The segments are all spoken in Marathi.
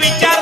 विचार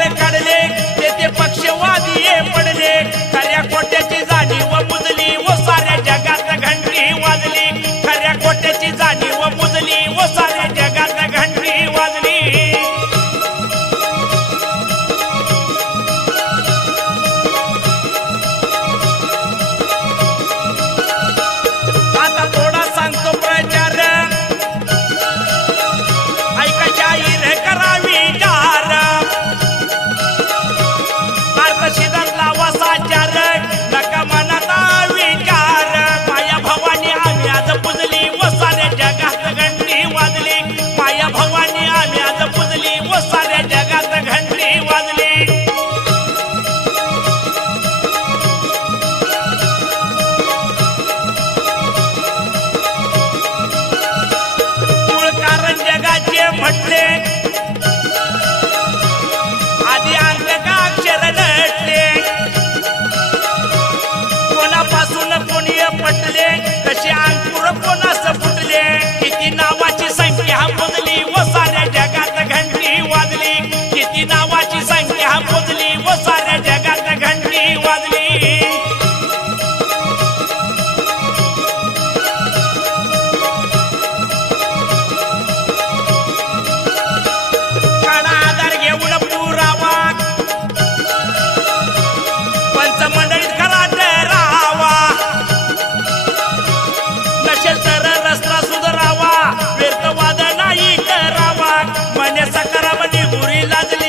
रामनी गुरी लागली.